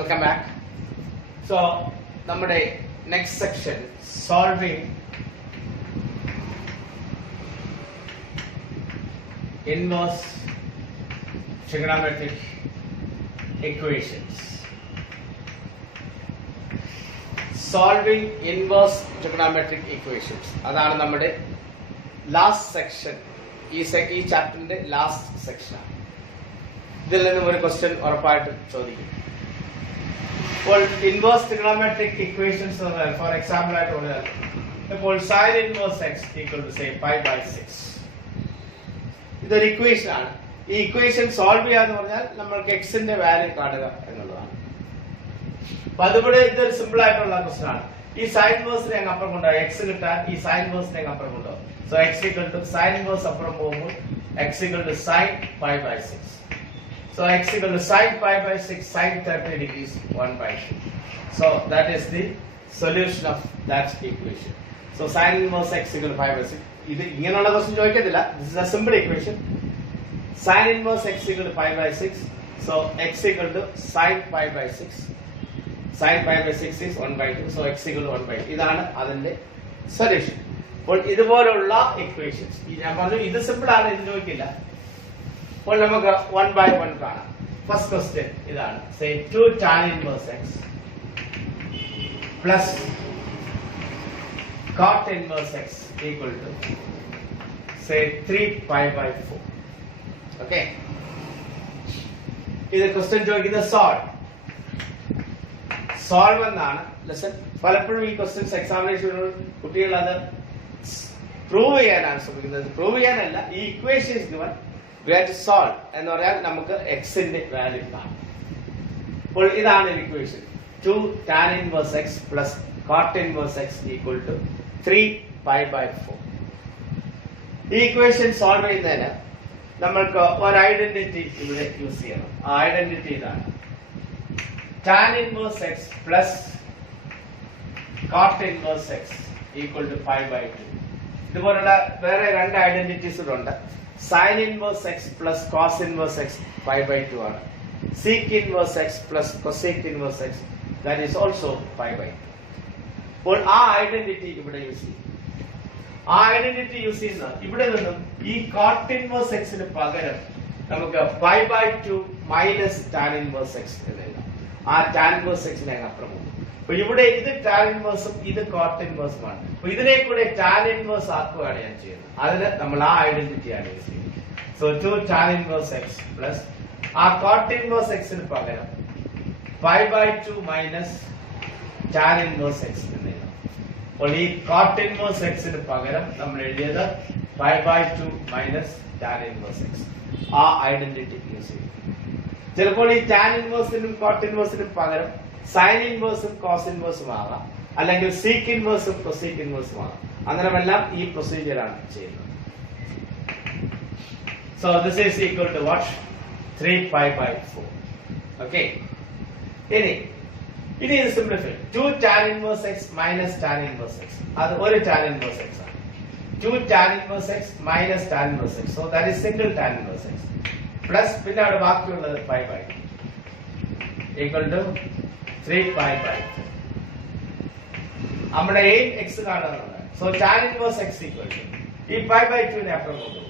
Welcome back. So, നമ്മുടെ next section solving inverse trigonometric equations. Solving inverse trigonometric equations. അതാണ് നമ്മുടെ last section. ഈ ചാപ്റ്ററിന്റെ last section ആണ്. ഇതിൽ നിന്നും ഒരു ക്വസ്റ്റ്യൻ ഉറപ്പായിട്ട് ചോദിക്കും. അപ്പോൾ inverse trigonometric equations for example ആയിട്ട് ഉള്ളത് ഇപ്പോൾ sin inverse x equal to say 5/6. ഇതൊരു ഇക്വേഷൻ ആണ്. ഈ ഇക്വേഷൻ സോൾവ് ചെയ്യാന്ന് പറഞ്ഞാൽ നമ്മൾക്ക് x ന്റെ വാല്യൂ കാണുക എന്നുള്ളതാണ്. അപ്പൊ അതുപോലെ ഇതൊരു സിമ്പിൾ ആയിട്ടുള്ള ക്വസ്റ്റ്യൻ ആണ്. ഈ sin ഇൻവേഴ്സിനെ അങ്ങ് അപ്പുറം കൊണ്ടുപോകും, x കിട്ടാൻ ഈ sin ഇൻവേഴ്സിനെ അങ്ങ് അപ്പുറം കൊണ്ടുപോകും. So x equal to sin inverse അപ്പുറം പോകുമ്പോൾ x equal to sin 5/6. So x equal to sin 5/6 sin 30 degrees 1/2. So that is the solution of that equation. So sin inverse x equal to 5/6. ഇത് ഇങ്ങനെയുള്ള question ചോദിക്കത്തില്ല. This is a simple equation. Sin inverse x equal to 5/6. So x equal to sin 5/6. Sin 5/6 is 1/2. So x equal to 1/2. ഇതാണ് അതിന്റെ solution. അപ്പോൾ ഇതുപോലുള്ള equations ഞാൻ പറഞ്ഞു ഇത് simple ആണ്, ഇത് ചോദിക്കില്ല. അപ്പോൾ നമുക്ക് 1 by 1 കാണാം. ഫസ്റ്റ് ക്വസ്റ്റ്യൻ ഇതാണ്. Say 2 tan inverse x plus cot inverse x equal to say 3π/4. Okay, ഇത് ക്വസ്റ്റ്യൻ ചോദിക്കുന്നത് സോൾവ് എന്നാണ്. ലെസൺ പലപ്പോഴും ഈ ക്വസ്റ്റ്യൻസ് എക്സാമിനേഷനുകൾ കുട്ടികൾ അത് പ്രൂവ് ചെയ്യാനാണ് ശ്രമിക്കുന്നത്. പ്രൂവ് ചെയ്യാനല്ല, ഈ equation is given, we have to solve എന്ന് പറഞ്ഞാൽ നമുക്ക് എക്സിന്റെ വാല്യൂ കാണാം. അപ്പോൾ ഇതാണ് equation. 2 tan inverse x plus cot inverse x equal to 3π/4. ഈ ഇക്വേഷൻ സോൾവ് ചെയ്യുന്നതിന് നമ്മൾക്ക് ഒരു ഐഡന്റിറ്റി ഇവിടെ യൂസ് ചെയ്യണം. ആ ഐഡന്റിറ്റി ഇതാണ്. tan inverse x plus cot inverse x equal to 5/2. ഇതുപോലുള്ള വേറെ രണ്ട് ഐഡന്റിറ്റീസ് ഉണ്ട്. sin inverse x plus cos inverse x 5/2 ആണ്. sec inverse x plus cosec inverse x that is also 5/2. അപ്പോൾ ആ ഐഡന്റിറ്റി ഇവിടെ യൂസ് ചെയ്യും. ആ ഐഡന്റിറ്റി യൂസ് ചെയ്യുന്ന ഇവിടെ നിന്നും ഈ cot inverse x ന് പകരം നമുക്ക് 5/2 minus tan inverse x എന്ന് എഴുതാം. ആ tan inverse x നെ അപ്പുറം പോകും. അപ്പൊ ഇവിടെ ഇത് tan ഇൻവേഴ്സും ഇത് cot ഇൻവേഴ്സും ആണ്. അപ്പൊ ഇതിനെ കൂടെ tan ഇൻവേഴ്സ് ആക്കുകയാണ് ഞാൻ ചെയ്യുന്നത്. അതിന് നമ്മൾ ആ ഐഡന്റിറ്റി ആണ് യൂസ് ചെയ്യുന്നത്. So 2 tan inverse x plus ആ cot ഇൻവേഴ്സ് x ന് പകരം 5/2 മൈനസ് tan ഇൻവേഴ്സ് x എന്ന് എഴുതാം. അപ്പോൾ ഈ cot ഇൻവേഴ്സ് x ന് പകരം നമ്മൾ എഴുതിയത് 5/2 മൈനസ് tan ഇൻവേഴ്സ് x. ആ ഐഡന്റിറ്റി യൂസ് ചെയ്യും. ചിലപ്പോൾ ഈ tan ഇൻവേഴ്സിനും cot ഇൻവേഴ്സിനും പകരം സൈൻ ഇൻവേഴ്സും കോസ് ഇൻവേഴ്സും ആകാം, അല്ലെങ്കിൽ സീക്ക് ഇൻവേഴ്സും കൊസീക്ക് ഇൻവേഴ്സും ആകാം. അങ്ങനെയെല്ലാം ഈ പ്രൊസീജിയറാണ് ചെയ്യുന്നത്. So this is equal to what? 3π/4. Okay, ഇനി ഇത് simplify. 2 tan inverse x minus tan inverse x. അത് ഒരു tan inverse x ആണ്. 2 tan inverse x minus tan inverse x. So that is single tan inverse x. Plus പിന്നെ അവിടെ ബാക്കിയുള്ളത് 5/2 equal to 3π/4. നമ്മുടെ aim x കാണുന്നതാണ്. So tan inverse x equal to ഈ 5/2 നെ അപ്പുറം കൊണ്ടുപോകും.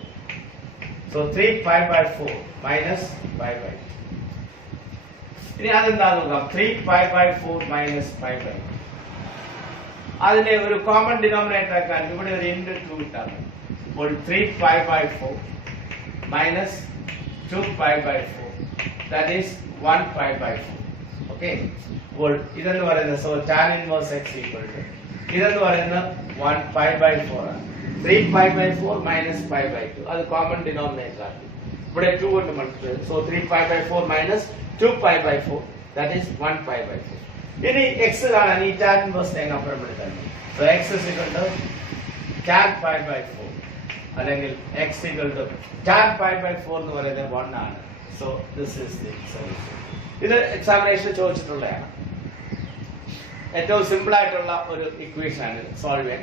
So 3π/4 minus 5/2. ഇനി അതെന്താന്ന് നോക്കാം. 3π/4 മൈനസ് 5/2. അതിനെ ഒരു കോമൺ ഡിനോമിനേറ്റർ ആക്കാൻ ഇവിടെ ഒരു ഇൻടു 2 ഇട്ടാൽ മതി. അപ്പോൾ 3π/4 മൈനസ് 2π/4 ദാറ്റ് ഈസ് 1π/4. ഓക്കെ, അപ്പോൾ ഇതെന്ന് പറയുന്നത് so tan inverse x equal to ഇതെന്ന് പറയുന്നത് 1π/4 ആണ്. 3π/4 മൈനസ് 5/2 അത് കോമൺ ഡിനോമിനേറ്റർ ആണ്. ഇവിടെ 2 കൊണ്ട് multiply. So 3π/4 minus 2π/4 that is 1π/4. ഇനി x കാണാൻ ഈ tan ഇൻവേഴ്സിനെ അപ്പുറം എടുക്കാൻ. സോ x is equal to tan π/4 അല്ലെങ്കിൽ x equal to tan π/4 എന്ന് പറയുന്നത് 1 ആണ്. So this is the solution. ഇത് എക്സാമിനേഷൻ ചോദിച്ചിട്ടുള്ളതാണ്. ഏറ്റവും സിമ്പിൾ ആയിട്ടുള്ള ഒരു ഇക്വേഷൻ ആണ് സോൾവ് ചെയ്യാൻ.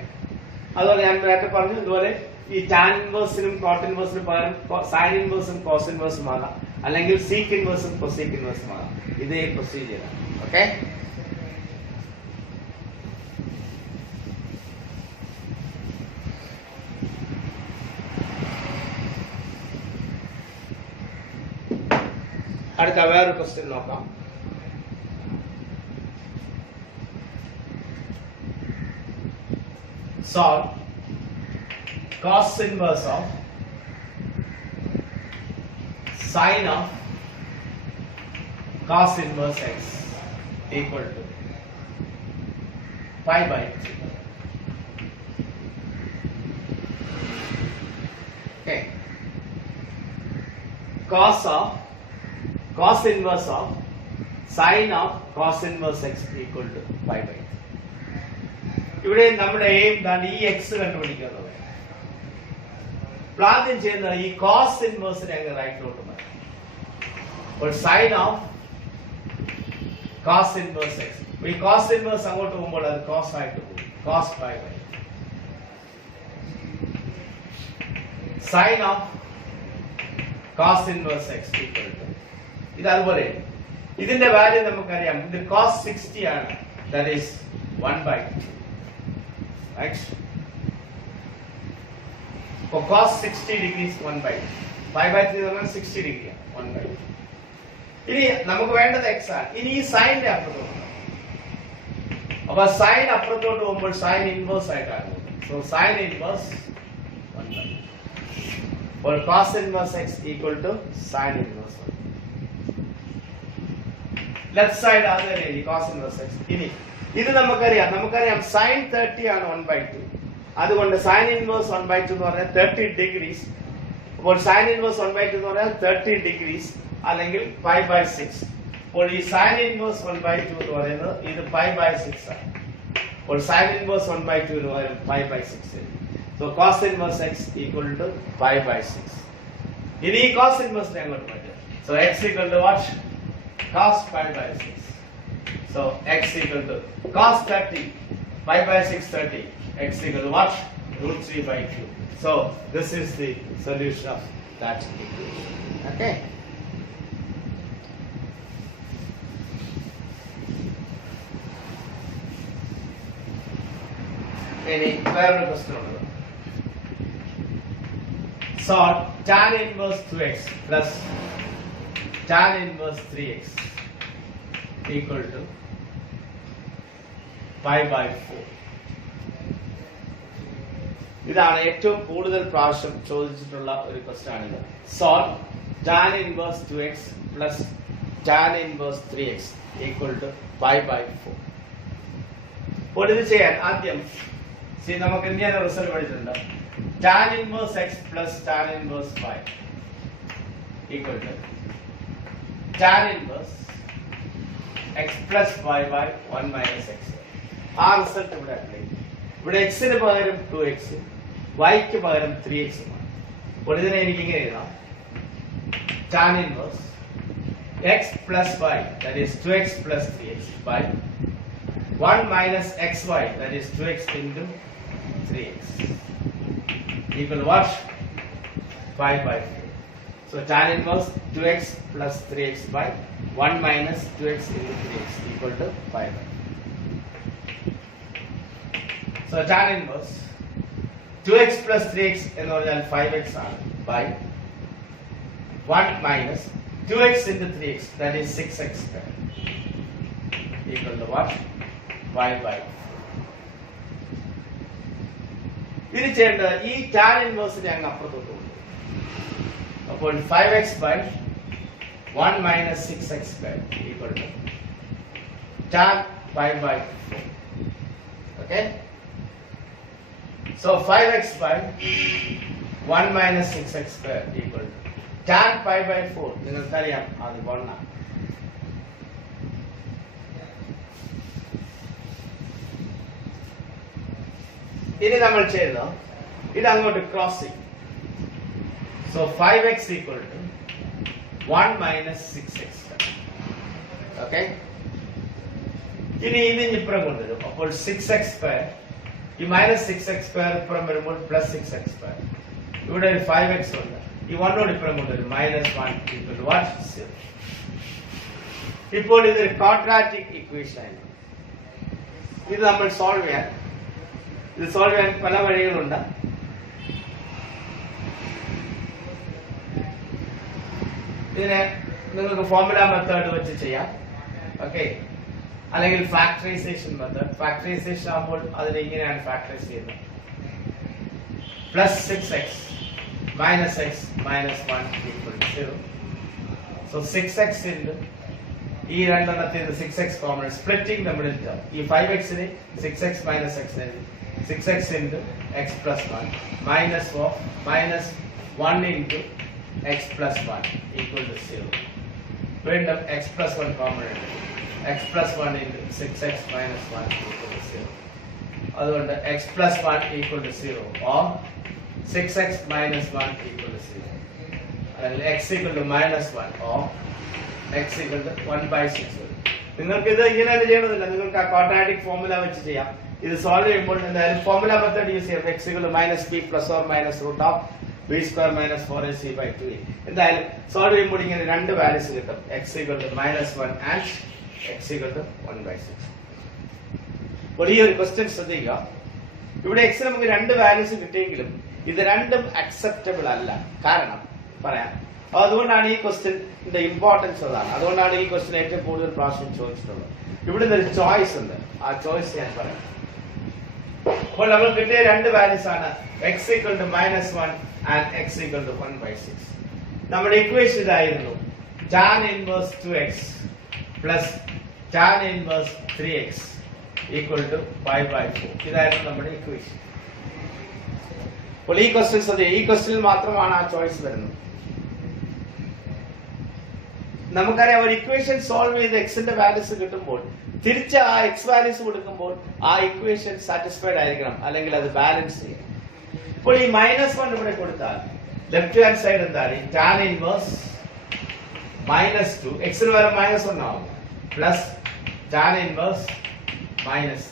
അതുപോലെ ഞാൻ നേരത്തെ പറഞ്ഞു, ഇതുപോലെ ഈ tan ഇൻവേഴ്സിനും cot ഇൻവേഴ്സിനും പകരം sin ഇൻവേഴ്സും cos ഇൻവേഴ്സും ആകാം, അല്ലെങ്കിൽ sec ഇൻവേഴ്സും cosec ഇൻവേഴ്സും ആകാം. ഇതേ പ്രൊസീജിയറാണ്. ഓക്കെ. അടുത്ത വേറൊരു ക്വസ്റ്റ്യൻ നോക്കാം. Solve cos inverse of sine of cos inverse x equal to pi by 3. Okay. Cos inverse of sine of cos inverse x equal to pi by 3. ഇവിടെ നമ്മുടെ aim ഈ X കണ്ടുപിടിക്കുന്നത്. ആദ്യം ചെയ്യുന്നത് ഈ കോസ് ഇൻവേഴ്സിനെ അങ്ങ് റൈറ്റിലോട്ട് മാറ്റും. അപ്പോൾ sine of cos inverse x, ഈ കോസ് ഇൻവേഴ്സ് അങ്ങോട്ട് പോകുമ്പോൾ അത് കോസ് ആയിട്ട് പോകും. Cos pi by sine of cos inverse x equal to ഇത്. അതുപോലെ ഇതിന്റെ വാല്യൂ നമുക്കറിയാം, ഇത് കോസ് 60 ആണ്. That is 1/2. Right? For cos 60 degrees 1/2. 5/3 എന്ന് പറഞ്ഞാൽ 60 ഡിഗ്രി 1/2. ഇനി നമുക്ക് വേണ്ടത് x ആണ്. ഇനി ഈ സൈനിന്റെ അപ്പുറത്തോട്ട്, അപ്പൊ സൈൻ അപ്പുറത്തോട്ട് പോകുമ്പോൾ സൈൻ ഇൻവേഴ്സ് ആയിട്ടാണ്. So sine inverse 1/2. For cos inverse x equal to sin inverse 1. Left side അതേ രീതി cos inverse x. ഇനി ഇത് നമുക്കറിയാം സൈൻ 30 ആണ് 1/2. അതുകൊണ്ട് സൈൻ ഇൻവേഴ്സ് 1/2 എന്ന് പറഞ്ഞാൽ 30 ഡിഗ്രീസ്. അപ്പോൾ സൈൻ ഇൻവേഴ്സ് 1/2 എന്ന് പറഞ്ഞാൽ 30 ഡിഗ്രീസ് അല്ലെങ്കിൽ 5/6. അപ്പോൾ ഈ സൈൻ ഇൻവേഴ്സ് 1/2 എന്ന് പറയുന്നത് ഇത് 5/6 ആണ്. അപ്പോൾ സൈൻ ഇൻവേഴ്സ് 1/2 എന്ന് പറയുന്നത് 5/6. So cos inverse x equal to 5/6. ഇനി ഈ കോസ് ഇൻവേഴ്സിനെ അങ്ങോട്ട് മാറ്റുക. So x equal to what? cos 5/6. So x equal to cos 30, 5/6 30. X equal to what? √3/2. So this is the solution of that equation. Okay. Any further question? So tan inverse 2x plus tan inverse 3x equal to 5/4. ഇതാണ് ഏറ്റവും കൂടുതൽ പ്രാവശ്യം ചോദിച്ചിട്ടുള്ള ഒരു question ആണിത്. Solve tan inverse 2x plus tan inverse 3x equal to 5/4. അപ്പോൾ ഇത് ചെയ്യാൻ ആദ്യം നമുക്ക് ഇങ്ങനെ റിസൾട്ട് പഠിച്ചിട്ടുണ്ട്. tan inverse x plus tan inverse 5 equal to tan inverse x plus 5/1 minus x. ആ റിസൾട്ട് ഇവിടെ അപ്ലൈ. ഇവിടെ എക്സിന് പകരം 2x, വൈക്ക് പകരം 3x ആണ്. അപ്പോൾ ഇതിനെ എനിക്ക് ഇങ്ങനെ എഴുതാം. tan inverse x plus y, that is 2x plus 3x by 1 minus xy, that is 2x into 3x equal to what? 5/4. So tan inverse 2x plus 3x by 1 minus 2x into 3x equal to 5/4. So tan inverse 2x plus 3x എന്ന് പറഞ്ഞാൽ 5x ആണ് by 1 minus 2x into 3x, that is 6x square equal to what? 5/4. ഇത് ചെയ്യേണ്ടത് ഈ tan ഇൻവേഴ്സിനെ അങ്ങ് അപ്പുറത്തോട്ട് കൊണ്ടുപോകും. അപ്പോൾ 5x by 1 minus 6x square equal to tan 5/4. Okay? So 5x by 1 minus 6x square equal to tan 5/4. നിങ്ങൾക്കറിയാം അത് 1 ആണ്. ഇനി നമ്മൾ ചെയ്യുന്നത് ഇത് അങ്ങോട്ട് ക്രോസ് ചെയ്യും. So 5x equal to 1 minus 6x square. Okay? ഇനി ഇതിന് ഇപ്പുറം കൊണ്ടുവരും. അപ്പോൾ 6x square, ഈ മൈനസ് 6x square ഇപ്പുറം വരുമ്പോൾ പ്ലസ് 6x square. ഇവിടെ ഒരു 5x ഉണ്ട്. ഈ 1 ഇപ്പുറം കൊണ്ടുവരും. -1 equal to what? 0. ഇപ്പോൾ ഇതൊരു ക്വാഡ്രാറ്റിക് ഇക്വേഷൻ ആണ്. ഇത് നമ്മൾ സോൾവ് ചെയ്യാൻ പല വഴികളുണ്ട്. ഇതിനെ നിങ്ങൾക്ക് ഫോർമുല മെത്തേഡ് വെച്ച് ചെയ്യാം. ഓക്കെ, അല്ലെങ്കിൽ ഫാക്ടറൈസേഷൻ മെത്തേഡ്. ഫാക്ടറൈസേഷൻ ആകുമ്പോൾ അതിനെ ഇങ്ങനെയാണ് ഫാക്ടറൈസ് ചെയ്യുന്നത്. Plus 6x minus x minus 1 equal to 0. So 6x into ഈ രണ്ടെണ്ണത്തിൽ 6x common splitting the middle term. ഈ 5x നെ 6x മൈനസ് x നെ 6x into x plus 1 minus 1 into x plus 1 equal to 0. വീണ്ടും x plus 1 common ഉണ്ട്. x plus 1 into 6x minus 1 equal to 0. അതുകൊണ്ട് x plus 1 equal to 0 or 6x minus 1 equal to 0. അല്ലെങ്കിൽ x equal to minus 1 or x equal to 1 by 6. നിങ്ങൾക്ക് ഇത് ഇങ്ങനെ ചെയ്യണമെന്നില്ല. നിങ്ങൾക്ക് ആ ക്വാഡ്രാറ്റിക് ഫോർമുല വെച്ച് ചെയ്യാം. ഇത് സോൾവ് ചെയ്യുമ്പോൾ എന്തായാലും ഫോർമുല മെത്തേഡ് യൂസ് ചെയ്യാം. x equal to minus b plus or minus root of b square minus 4ac by 2a. എന്തായാലും സോൾവ് ചെയ്യുമ്പോൾ ഇങ്ങനെ രണ്ട് വാല്യൂസ് കിട്ടും. x equal to minus 1 and x equal to 1 by 6. അപ്പോൾ ഈ ഒരു ക്വസ്റ്റ്യൻ ശ്രദ്ധിക്കുക. ഇവിടെ x നമുക്ക് രണ്ട് വാല്യൂസ് കിട്ടിയെങ്കിലും ഇത് രണ്ടും അക്സെപ്റ്റബിൾ അല്ല. കാരണം പറയാം, അതുകൊണ്ടാണ് ഈ ക്വസ്റ്റ്യന്റെ ഇമ്പോർട്ടൻസ് അതാണ്. അതുകൊണ്ടാണ് ഈ ക്വസ്റ്റ്യൻ ഏറ്റവും കൂടുതൽ പ്രാവശ്യം ചോദിച്ചിട്ടുള്ളത്. ഇവിടെ ഒരു ചോയ്സ് ഉണ്ട്. ആ ചോയ്സ് ഞാൻ പറയാം. അപ്പോൾ നമ്മൾ കിട്ടിയ രണ്ട് വാല്യൂസ് ആണ് x equal to minus 1 and x equal to 1 by 6. നമ്മുടെ ഇക്വേഷൻ ഇതായിരുന്നു tan inverse 2x plus tan inverse 3x equal to 5 by 4. ഇതായിരുന്നു നമ്മുടെ ഇക്വേഷൻ. അപ്പോൾ ഈ ക്വസ്റ്റ്യനിൽ മാത്രമാണ് ആ ചോയ്സ് വരുന്നത്. നമുക്കറിയാം, ഒരു ഇക്വേഷൻ സോൾവ് ചെയ്ത് എക്സിന്റെ വാല്യൂസ് കിട്ടുമ്പോൾ തിരിച്ച് ആ എക്സ് വാല്യൂസ് കൊടുക്കുമ്പോൾ ആ ഇക്വേഷൻ സാറ്റിസ്ഫൈഡ് ആയിരിക്കണം, അല്ലെങ്കിൽ അത് ബാലൻസ് ചെയ്യണം. ഇപ്പോൾ ഈ -1 ഇവിടെ കൊടുത്താൽ ലെഫ്റ്റ് ഹാൻഡ് സൈഡ് എന്താണ്? tan ഇൻവേഴ്സ് -2 എക്സിന് വരെ -1 ആവും പ്ലസ് tan ഇൻവേഴ്സ് മൈനസ്.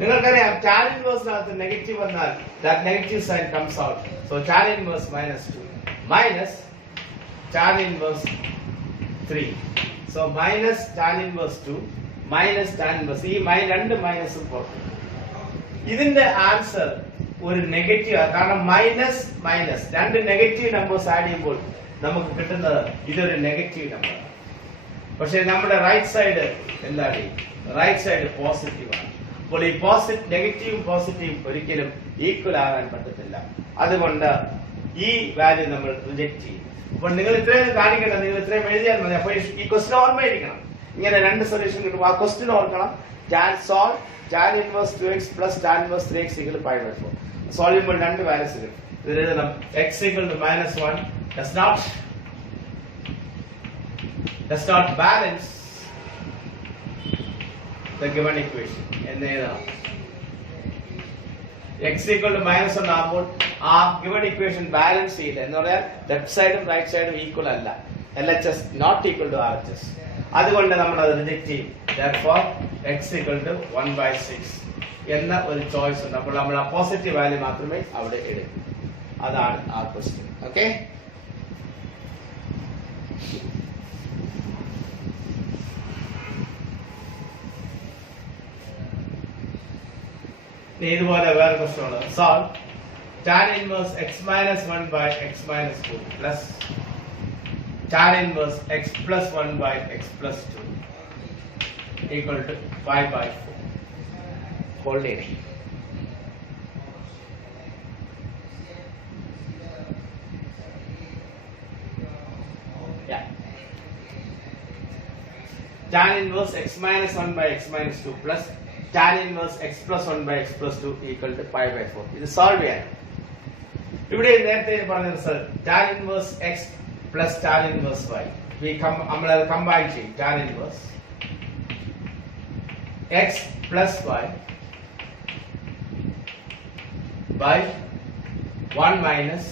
നിങ്ങൾക്കറിയാം tan ഇൻവേഴ്സിനകത്ത് നെഗറ്റീവ് വന്നാൽ that negative sign comes out. So tan inverse -2 minus tan inverse 3. So minus tan inverse 2 minus tan inverse. ഈ രണ്ട് മൈനസും പുറത്തു. ഇതിന്റെ ആൻസർ ഒരു നെഗറ്റീവ്, കാരണം മൈനസ് മൈനസ് രണ്ട് നെഗറ്റീവ് നമ്പേഴ്സ് ആഡ് ചെയ്യുമ്പോൾ നമുക്ക് കിട്ടുന്നത് ഇതൊരു നെഗറ്റീവ് നമ്പർ. പക്ഷെ നമ്മുടെ റൈറ്റ് സൈഡ് എന്താണ്? റൈറ്റ് സൈഡ് പോസിറ്റീവ് ആണ്. അപ്പോൾ ഈ നെഗറ്റീവും പോസിറ്റീവും ഒരിക്കലും ഈക്വൽ ആകാൻ പറ്റത്തില്ല. അതുകൊണ്ട് ഈ വാല്യൂ നമ്മൾ റിജക്ട് ചെയ്യും. അപ്പോൾ നിങ്ങൾ ഇത്രയും കാണിക്കണം, നിങ്ങൾ ഇത്രയും എഴുതിയാൽ മതി. അപ്പോൾ ഈ ക്വസ്റ്റ്യൻ ഓർമ്മയിരിക്കണം. ഇങ്ങനെ രണ്ട് സൊല്യൂഷൻ കിട്ടും. ആ ക്വസ്റ്റ്യൻ ഓർക്കണം. tan inverse 2x plus tan inverse 3x equal to 5 by 4. Solve ചെയ്യുമ്പോൾ രണ്ട് വാല്യൂസ് കിട്ടും. ഇത് എഴുതണം x equal to -1 does not balance the given equation എന്ന് എഴുതണം. x equal to -1 ആകുമ്പോൾ ആ given equation ബാലൻസ് ചെയ്യില്ല. എന്ന് പറഞ്ഞാൽ ലെഫ്റ്റ് സൈഡും റൈറ്റ് സൈഡും ഈക്വൽ അല്ല. LHS not equal to RHS. അതുകൊണ്ട് നമ്മൾ അത് റിജക്ട് ചെയ്യും. Therefore x equal to 1 by 6 എന്ന ഒരു ചോയ്സ് ഉണ്ട്. അപ്പോൾ നമ്മൾ ആ പോസിറ്റീവ് വാല്യൂ മാത്രമേ അവിടെ എടുക്കൂ. അതാണ് ആ ക്വസ്റ്റ്യൻ. ഓക്കെ, ഇതുപോലെ വേറെ ക്വസ്റ്റ്യൻ ഉണ്ട്. Solve tan inverse x minus 1 by x minus 2 plus tan inverse x plus 1 by x plus 2 equal to 5 by 4. Hold it. Yeah. Tan inverse x minus 1 by x minus 2 plus tan inverse x plus 1 by x plus 2 equal to 5 by 4. ഇത് solve ചെയ്യാൻ ഇവിടെ നേരത്തെ പറഞ്ഞ result tan inverse x plus tan inverse y. നമ്മൾ അത് combine ചെയ്യും. tan inverse x plus y by 1 minus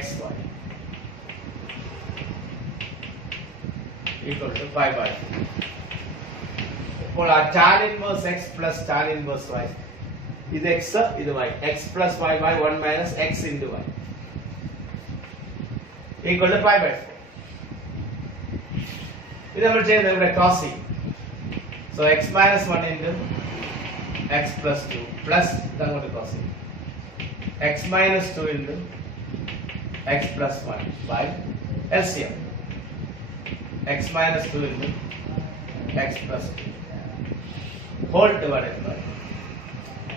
xy equal to 5 by 4. അപ്പോൾ ആ tan inverse x plus tan inverse y, ഇത് x ഇത് y, x plus y by 1 minus x into y. equal to pi by 4. ഇത് നമ്മൾ ചെയ്യുന്നത് ഇവിടെ cross ചെയ്യും. So x minus 1 into x plus 2 plus ഇതങ്ങോട്ട് ക്രോസ് ചെയ്യും. x minus 2 into x plus 1 by LCM. x minus 2 into x plus 2 whole divided by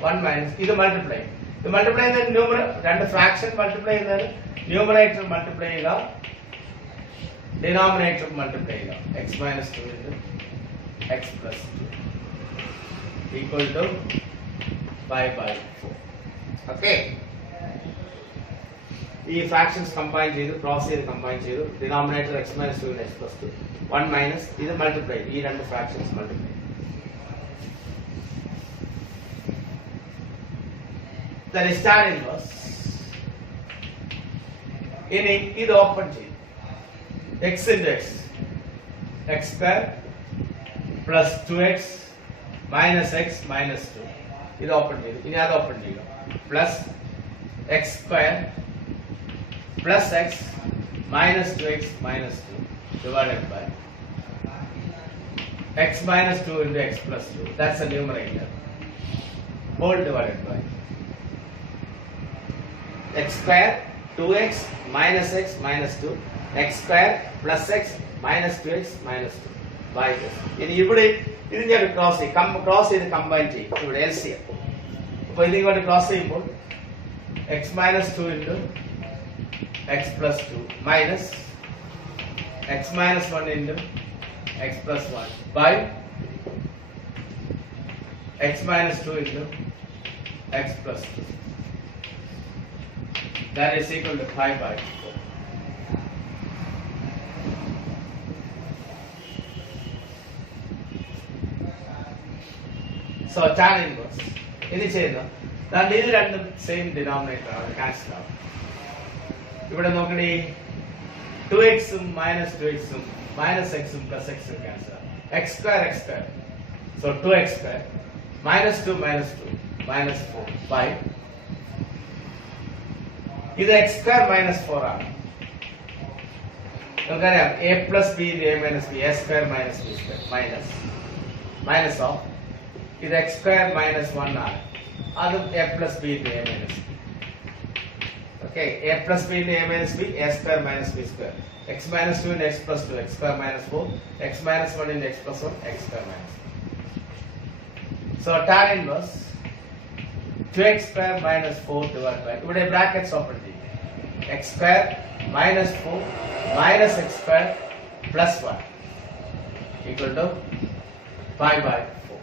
1 minus ഇത് multiply. ഇത് multiply ചെയ്യുന്നത് ന്യൂമറേറ്റർ രണ്ട് ഫ്രാക്ഷൻ മൾട്ടിപ്ലൈ ചെയ്യുന്നത് ന്യൂമറേറ്റർ മൾട്ടിപ്ലൈ ചെയ്യുക, denominator multiply ചെയ്യുക. x minus 2 into x plus 2 equal to pi by 4. Okay, ഈ fractions combine ചെയ്ത് cross ചെയ്ത് കമ്പൈൻ ചെയ്തു. Denominator x minus 2 x plus 2 1 minus ഇത് മൾട്ടിപ്ലൈ, ഈ രണ്ട് fractions multiply. That is tan inverse. ഇനി ഇത് ഓപ്പൺ ചെയ്യും. x into x, x square plus 2x minus x minus 2 ഇത് ഓപ്പൺ ചെയ്തു. ഇനി അത് ഓപ്പൺ ചെയ്യുക. Plus x square plus x minus 2x minus 2 divided by x minus 2 into x plus 2, that's the numerator, whole divided by x square 2x minus x minus 2 x square plus x minus 2x minus 2 by this. ഇനി ഇവിടെ ഇത് ഞാൻ cross ചെയ്ത് combine ചെയ്യും. ഇവിടെ LCM. അപ്പോൾ ഇത് ഇങ്ങോട്ട് ക്രോസ് ചെയ്യുമ്പോൾ x minus 2 into x plus 2 minus x minus 1 into x plus 1 by x minus 2 into x plus 2. That is equal to pi by 4. So tan inverse ഇത് ചെയ്യുന്നു. ഇത് രണ്ടും സെയിം ഡിനോമിനേറ്റർ ആണ്, ക്യാൻസൽ ആവും. ഇവിടെ നോക്കണേ 2x ഉം minus 2x ഉം minus x ഉം plus x ഉം ക്യാൻസൽ ആവും. x square so 2x square minus 2 minus 2 minus 4 by ഇത് x square minus 4 ആണ്. നമുക്കറിയാം a plus b into a minus b, a square minus b square minus of ഇത് x square minus 1 ആണ്. അതും a plus b into a minus b. Okay, a plus b into a minus b, a square minus b square. X minus 2 into x plus 2, x square minus 4, x minus 1 into x plus 1, x square minus 1. So tan inverse 2x square minus 4 divided by, ഇവിടെ brackets open ചെയ്യും. x square minus 4 minus x square plus 1 equal to pi by 4.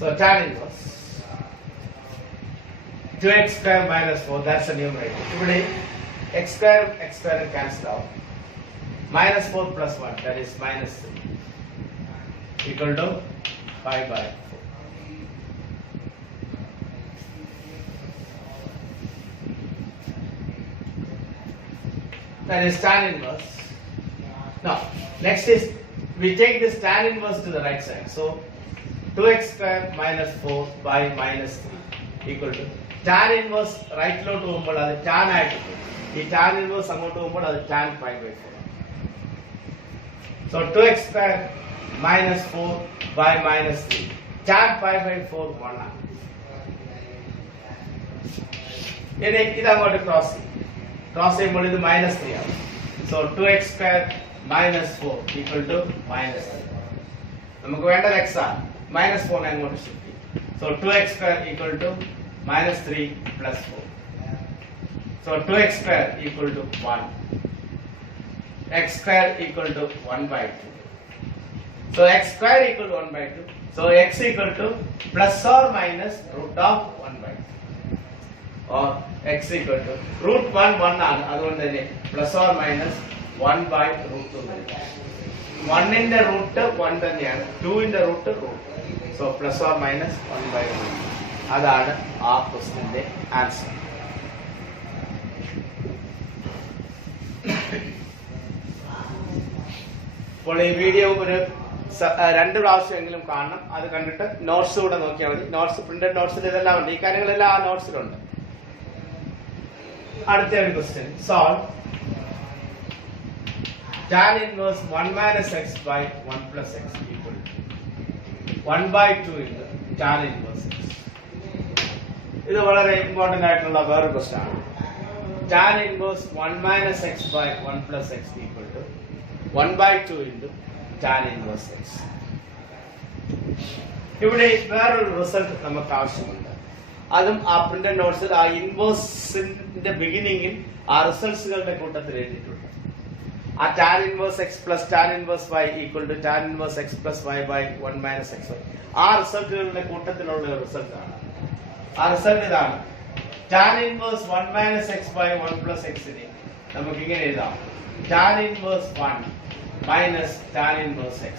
So tan inverse 2x square minus 4, that's the numerator. ഇവിടെ x square cancel out. Minus 4 plus 1, that is minus 3 equal to pi by 4. That is tan inverse. Now next is we take this tan inverse to the right side. So 2x square minus 4 by minus 3 equal to tan inverse right ലോട്ട് പോകുമ്പോൾ അത് tan ആയിട്ട് പോകും. ഈ tan inverse അങ്ങോട്ട് പോകുമ്പോൾ അത് tan pi by 4. So 2x square minus 4 by minus 3 tan pi by 4 1 ആണ്. ഇനി ഇത് അങ്ങോട്ട് ക്രോസ് ചെയ്യുമ്പോൾ ഇത് minus 3 ആണ്. So 2x square minus 4 equal to minus 3. നമുക്ക് വേണ്ടത് x ആണ്. minus 4 അങ്ങോട്ട് ഷിഫ്റ്റ് ചെയ്യും. So 2x square equal to minus 3 plus 4. So 2x square equal to 1. X square equal to 1 by 2. So x square equal to 1 by 2. So x equal to plus or minus root of 1 by 2. Or x equal to root 1 1 ആണ്. അതുകൊണ്ട് തന്നെ plus or minus 1 by root 2 വരും. 1 ന്റെ root 1 തന്നെയാണ്, 2 ന്റെ root root. So plus or minus 1 by root. അതാണ് ആ ക്വസ്റ്റ്യന്റെ answer. അപ്പോൾ ഈ വീഡിയോ ഒരു രണ്ട് പ്രാവശ്യമെങ്കിലും കാണണം. അത് കണ്ടിട്ട് നോട്ട്സ് കൂടെ നോക്കിയാൽ മതി. നോട്ട്സ്, പ്രിന്റഡ് നോട്ട്സിൽ ഇതെല്ലാം ഉണ്ട്. ഈ കാര്യങ്ങളെല്ലാം ആ നോട്ട്സിലുണ്ട്. അടുത്ത ഒരു question. Solve tan inverse 1 minus x by 1 plus x equal to 1 by 2 into tan inverse x. ഇത് വളരെ ഇമ്പോർട്ടന്റ് ആയിട്ടുള്ള വേറൊരു ക്വസ്റ്റ്യൻ ആണ്. tan inverse 1 minus x by 1 plus x equal to 1 by 2 into tan inverse x. ഇവിടെ വേറൊരു result നമുക്ക് ആവശ്യമുണ്ട്. അതും ആ പ്രിന്റഡ് നോട്ട്സിൽ ആ ഇൻവേഴ്സിന്റെ ബിഗിനിങ്ങിൽ ആ റിസൾട്ട്സുകളുടെ കൂട്ടത്തിൽ എഴുതിയിട്ടുണ്ട്. ആ tan inverse x plus tan inverse y equal to tan inverse x plus y by 1 minus x. ആ റിസൾട്ടുകളുടെ കൂട്ടത്തിലുള്ള ഒരു റിസൾട്ട് ആണ്. ആ റിസൾട്ട് ഇതാണ്. tan inverse 1 minus x by 1 plus x നെ നമുക്ക് ഇങ്ങനെ എഴുതാം. tan inverse 1 minus tan inverse x.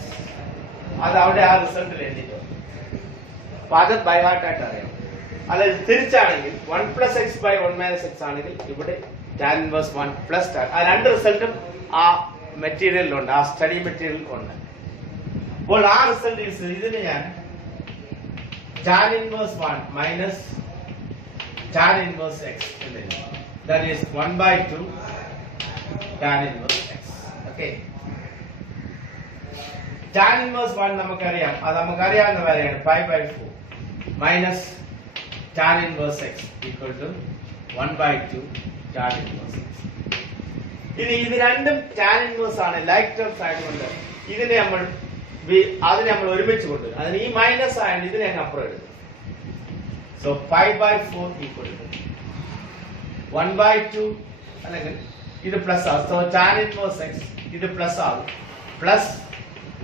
അത് അവിടെ ആ റിസൾട്ടിൽ എഴുതിയിട്ടുണ്ട്. അപ്പൊ അത് ബൈ ഹാർട്ട് ആയിട്ട് അറിയാം. അതായത് തിരിച്ചാണെങ്കിൽ 1 plus x by 1 minus x ആണെങ്കിൽ ഇവിടെ tan inverse 1 plus tan. ആ രണ്ട് റിസൾട്ടും ആ മെറ്റീരിയലിലുണ്ട്, ആ സ്റ്റഡി മെറ്റീരിയലിൽ ഉണ്ട്. അപ്പോൾ ആ റിസൾട്ട് ഇതിന് ഞാൻ tan inverse 1 minus tan inverse x എന്ന് എഴുതാം. That is 1 by 2 tan inverse x. Okay. tan inverse 1 നമുക്കറിയാം, അത് നമുക്കറിയാവുന്ന വരെയാണ് 5 by 4 minus tan inverse x equal to 1 by 2 tan inverse x. ഇനി ഇത് രണ്ടും tan inverse ആണ്, ലൈക്ക് ടേംസ് ആയതുകൊണ്ട് അതിനെ നമ്മൾ ഒരുമിച്ച് കൊണ്ടുവരും. അതിന് ഈ മൈനസ് ആയതുകൊണ്ട് ഇതിനെ അങ്ങ് അപ്പുറം എടുക്കും. So 5 by 4 equal to 1 by 2 അല്ലെങ്കിൽ ഇത് പ്ലസ് ആകും. സോ tan inverse x ഇത് പ്ലസ് ആകും. Plus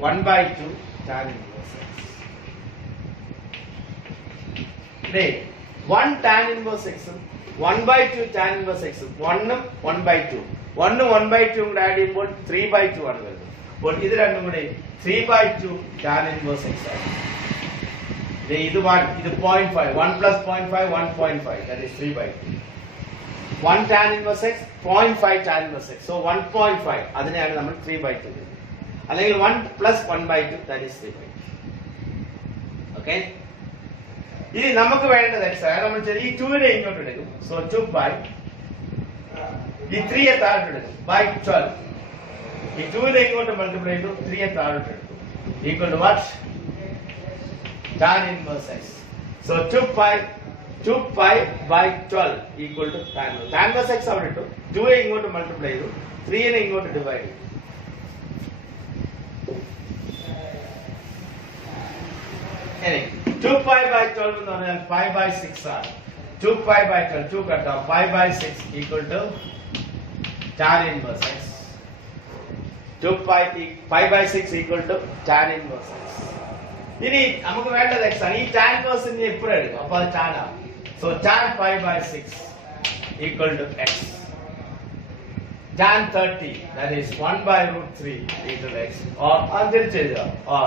1 by 2 tan inverse x. 1 tan inverse x ഉം 1 by 2 tan inverse x ഉം 1 ഉം 1 by 2 1 1 by 2 കൂടെ ആഡ് ചെയ്യുമ്പോൾ 3 by 2 ആണ് വരുന്നത്. അപ്പോൾ ഇത് രണ്ടും കൂടെ 3 by 2 tan inverse x ആണ്. ഇത് 1, ഇത് 0.5, 1 plus 0.5 1.5, that is 3 by 2. 1 tan inverse x 0.5 tan inverse x, so 1.5 അതിനെയാണ് നമ്മൾ 3 by 2. അല്ലെങ്കിൽ 1 plus 1 by 2, that is 3 by 2. Okay. ഇനി നമുക്ക് വേണ്ടത് എക്സാണ്. നമ്മൾ ഈ 2നെ ഇങ്ങോട്ട് എടുക്കും. സോ 2 by ഈ 3യെ താഴോട്ട് എടുക്കും by 12. ഈ 2നെ ഇങ്ങോട്ട് മൾട്ടിപ്ലൈ ചെയ്തു 3യെ താഴോട്ട് എടുക്കും. Equal to what? tan inverse x. So 2 pi by 12 equal to tan inverse. Tan inverse x അവിടെ ഇട്ടു. 2നെ ഇങ്ങോട്ട് മൾട്ടിപ്ലൈ ചെയ്തു 3നെ ഇങ്ങോട്ട് ഡിവൈഡ് ചെയ്തു. ഇനി 2 pi by 12 എന്ന് പറഞ്ഞാൽ 5 by 6 ആണ്. 2 pi by 12 2 കട്ടാം 5 by 6 equal to tan inverse x. 5 by 6 equal to tan inverse x. ഇനി നമുക്ക് വേണ്ടത് x ആണ്. ഈ tan inverse നെ ഇപ്പുറം എടുക്കും. അപ്പോൾ അത് tan ആണ്. So tan 5 by 6 equal to x. Tan 30, that is 1 by root 3 equal to x. Or തിരിച്ച് എഴുതുക. Or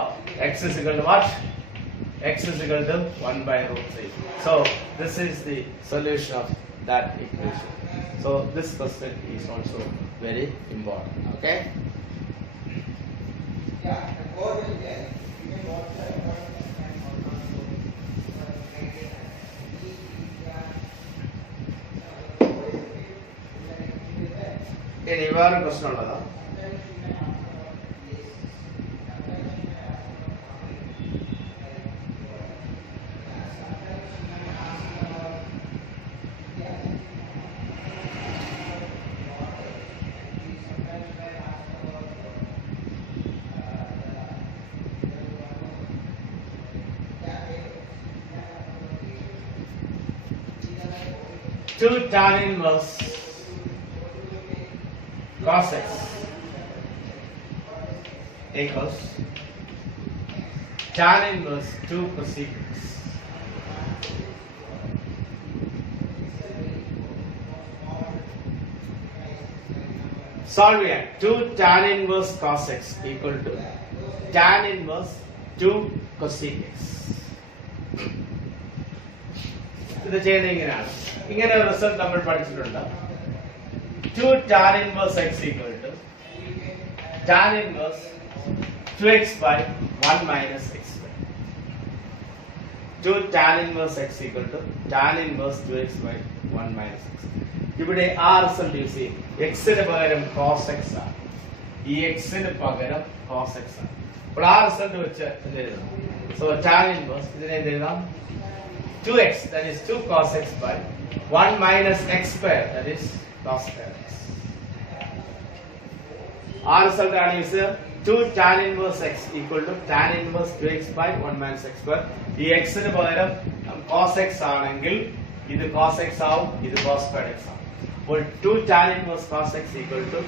x is equal to what? X is equal to 1 by root 3. So this is the solution of that equation. So this question is also very important. Okay. ഇനി വേറെ പ്രശ്നം ഉള്ളതാ. Two tan inverse cos x equals tan inverse 2 cosec x. Solve here. 2 tan inverse cos x equal to tan inverse 2 cosec x. ഇത് ചെയ്യുന്നത് ഇങ്ങനെയാണ്. ഇങ്ങനെ ഒരു result നമ്മൾ പഠിച്ചിട്ടുണ്ട്. 2 tan inverse x equal to tan inverse 2x by 1 minus x square. 2 tan inverse x equal to tan inverse 2x by 1 minus x. ഇവിടെ ആ result use ചെയ്യും. എക്സിന് പകരം cos x ആണ്, ഈ എക്സിന് പകരം cos x ആണ്. അപ്പോൾ ആ റിസൾട്ട് വെച്ച് എന്ത് എഴുതാം? സോ tan inverse ഇതിനെ എന്ത് എഴുതാം? 2x, that is 2 cos x by 1 minus x square, that is cos square x. ആ റിസൾട്ട് ആണ് യൂസ് ചെയ്യുക. 2 tan inverse x equal to tan inverse 2x by 1 minus x square. ഈ x ന് പകരം cos x ആണെങ്കിൽ ഇത് cos x ആവും, ഇത് cos square x ആവും. അപ്പോൾ 2 tan inverse cos x equal to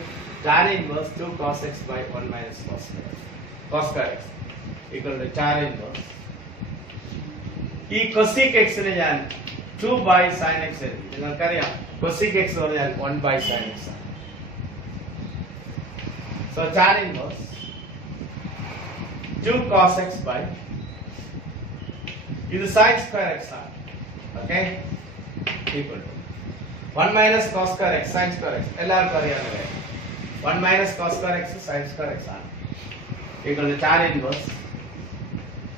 tan inverse 2 cos x by 1 minus cos square x equal to tan inverse. ഈ cosec x നെ ഞാൻ 2 by sin x എഴുതി. നിങ്ങൾക്കറിയാം cosec x എന്ന് പറഞ്ഞാൽ 1 by sin x ആണ്. So tan inverse 2 cos x by ഇത് sin square x ആണ്. Okay, equal to 1 minus cos square x sin square x. എല്ലാവർക്കും അറിയാവുന്നതല്ലേ? 1 minus cos square x sin square x ആണ്. equal to tan inverse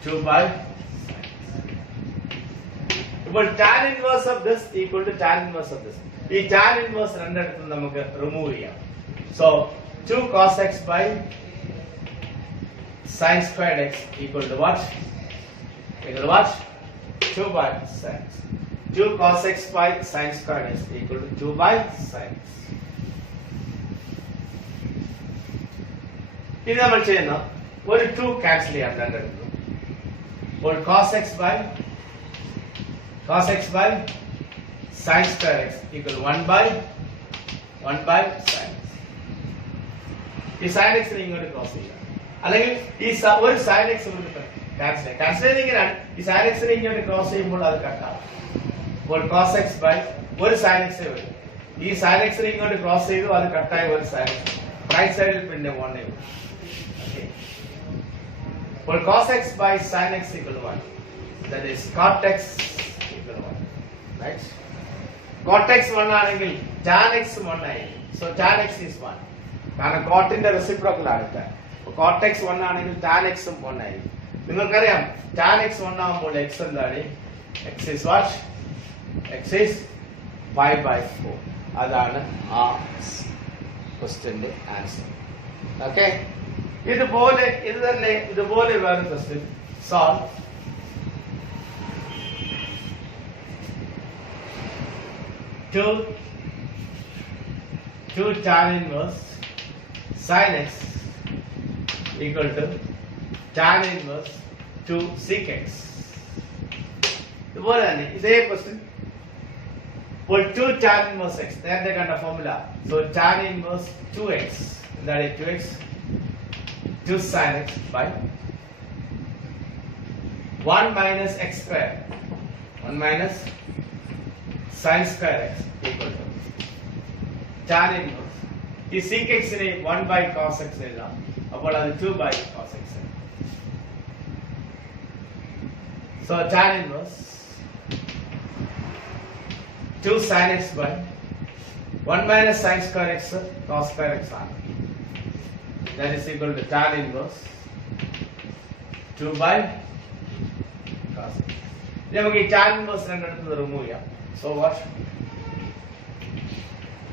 2 by sin. ഇപ്പോൾ tan inverse of this equal to tan inverse of this. ഈ tan inverse രണ്ടിടത്തും നമുക്ക് remove ചെയ്യാം. So 2 cos x by sin squared x equal to what? Equal to what? 2 by sin x. 2 cos x by sin squared x equal to 2 by sin x. ഇത് നമ്മൾ ചെയ്യുന്ന ഒരു 2 cancel ചെയ്യാം രണ്ടിടത്തും. അപ്പോൾ cos x by sin square x equal to 1 by sin x. ഈ sin x നെ ഇങ്ങോട്ട് ക്രോസ് ചെയ്യാം, അല്ലെങ്കിൽ ഈ ഒരു sin x ക്യാൻസൽ ചെയ്തിങ്ങനെയാണ്. ഈ sin x നെ ഇങ്ങോട്ട് ക്രോസ് ചെയ്യുമ്പോൾ അത് കട്ടാവും. അപ്പോൾ cos x by ഒരു sin x വരും. ഈ sin x നെ ഇങ്ങോട്ട് ക്രോസ് ചെയ്തു, അത് കട്ടായി ഒരു sin x. റൈറ്റ് സൈഡിൽ പിന്നെ 1 ആയി. ഓക്കേ, അപ്പോൾ cos x by sin x equal to 1. That is cot x equal to 1. Right? Cot x 1 ആണെങ്കിൽ tan x 1 ആയിരിക്കും. So tan x is 1. കാരണം കോട്ടിന്റെ റെസിപ്രോക്കൽ ആണ് tan. cot x 1 ആണെങ്കിൽ tan x ഉം 1 ആയിരിക്കും. നിങ്ങൾക്കറിയാം tan x 1 ആകുമ്പോൾ x എന്താണ്? x is what? x is 5/4. അതാണ് ആ ക്വസ്റ്റ്യന്റെ ആൻസർ. ഓക്കെ, ഇതുപോലെ വേറെ question solve. Two tan inverse sin x equal to tan inverse 2 sec x. ഇതുപോലെ തന്നെ ഇതേ ക്വസ്റ്റ്യൻ. ഇപ്പോൾ 2 tan inverse x നേരത്തെ കണ്ട formula. So tan inverse 2x എന്താണ്? 2x 2 sin x by 1 minus x square 1 minus sin square x equal to tan inverse. ഈ sec x നെ 1 by cos x എഴുതാം. അപ്പോൾ അത് 2 by cos x. So tan inverse 2 sin x by 1 minus sin square x cos square x ആണ്. That is equal to tan inverse 2 by cos x. നമുക്ക് ഈ tan inverse രണ്ടിടത്തുനിന്ന് remove ചെയ്യാം. So what?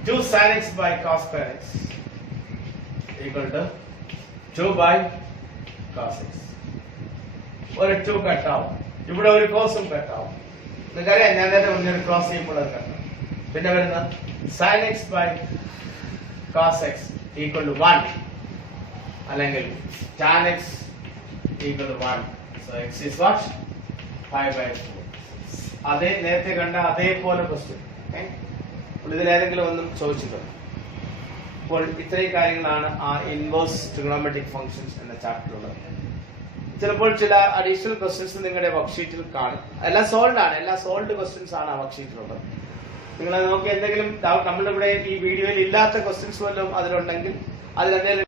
2 sin x by cos square x equal to 2 by cos x. ഒരു 2 കട്ടാവും, ഇവിടെ ഒരു കോസും കട്ടാവും. നിങ്ങൾക്കറിയാം ഞാൻ നേരത്തെ പറഞ്ഞൊരു ക്രോസ് ചെയ്യുമ്പോൾ അത് കട്ടാവും. പിന്നെ വരുന്ന sin x by cos x equal to 1 അല്ലെങ്കിൽ tan x equal to 1. So x is what? 5/4. അതേ നേരത്തെ കണ്ട അതേപോലെ ക്വസ്റ്റ്യൻ. ഇതിലേതെങ്കിലും ഒന്നും ചോദിച്ചിട്ടുണ്ട്. അപ്പോൾ ഇത്രയും കാര്യങ്ങളാണ് ആ ഇൻവേഴ്സ് ട്രിഗണോമെട്രിക് ഫംഗ്ഷൻസ് എന്ന ചാപ്റ്ററിലുള്ളത്. ചിലപ്പോൾ ചില അഡീഷണൽ ക്വസ്റ്റ്യൻസ് നിങ്ങളുടെ വർക്ക്ഷീറ്റിൽ കാണും. എല്ലാം സോൾവ് ആണ്, എല്ലാ സോൾവ്ഡ് ക്വസ്റ്റ്യൻസ് ആണ് ആ വർക്ക്ഷീറ്റിലുള്ളത്. നിങ്ങൾ നോക്കി എന്തെങ്കിലും നമ്മളിവിടെ ഈ വീഡിയോയിൽ ഇല്ലാത്ത ക്വസ്റ്റ്യൻസ് വല്ലതും അതിലുണ്ടെങ്കിൽ അതിലെന്തെങ്കിലും